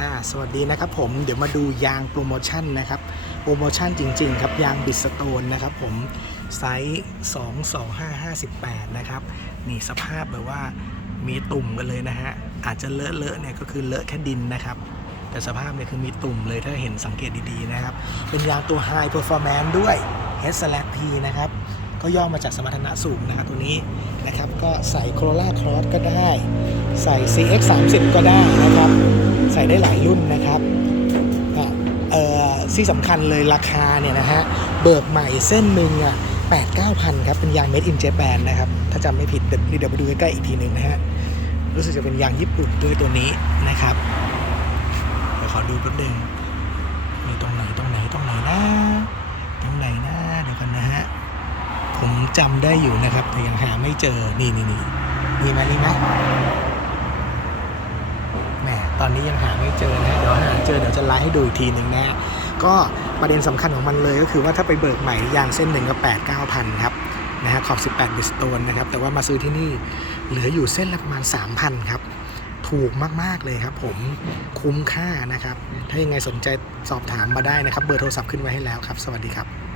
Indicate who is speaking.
Speaker 1: อ่าสวัสดีนะครับผมเดี๋ยวมาดูยางโปรโมชั่นนะครับโปรโมชั่นจริง ๆ ครับยางบิสโตนนะครับผมไซส์22558 นะครับนี่สภาพแบบว่ามีตุ่มกันเลยนะฮะอาจจะเลอะเลอะๆเนี่ยก็คือเลอะแค่ดินนะครับ แต่สภาพเนี่ยคือมีตุ่มเลยถ้าเห็นสังเกตดีๆนะครับ เป็นยางตัว High Performance ด้วย h s l a p P นะครับก็ย่อมาจากสมรรถนะสูงนะครับตัวนี้นะครับก็ใส่ Corolla Cross ก็ได้ ใส่ CX 30 ก็ได้นะครับ ใส่ได้หลายรุ่นนะครับที่สำคัญเลยราคาเนี่ยนะฮะ เบิกใหม่เส้นหนึ่งอะแปดเก้าพันครับ เป็นยาง Made in Japan นะครับ ถ้าจำไม่ผิดเดี๋ยวเดี๋ยวไปดูใกล้ๆอีกทีหนึ่งนะฮะ รู้สึกจะเป็นยางญี่ปุ่นด้วยตัวนี้นะครับ เดี๋ยวขอดูแป๊บนึงมีตรงไหนตรงไหนตรงไหนนะตรงไหนนะเดี๋ยวกันนะฮะ ผมจำได้อยู่นะครับ แต่ยังหาไม่เจอ นี่นี่นี่มีไหมนี่ไหม ตอนนี้ยังหาไม่เจอนะเดี๋ยวหาเจอเดี๋ยวจะไลฟ์ให้ดูอีกทีหนึ่งนะก็ประเด็นสำคัญของมันเลยก็คือว่าถ้าไปเบิกใหม่ยางเส้นหนึ่งก็8 9 0 0 0ครับนะฮะขอบ 18 บิสโตนนะครับ แต่ว่ามาซื้อที่นี่เหลืออยู่เส้นละประมาณ 3,000 ครับ ถูกมาก ๆ เลยครับผมคุ้มค่านะครับ ถ้ายังไงสนใจสอบถามมาได้นะครับ เบอร์โทรศัพท์ขึ้นไว้ให้แล้วครับ สวัสดีครับ